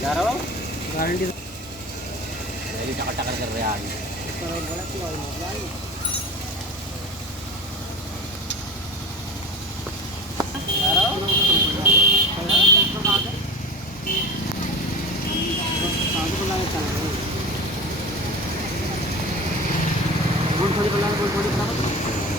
जा रहा हो गारंटी मेरी टका टका कर रहे हैं आज जा रहा हो थोड़ी बना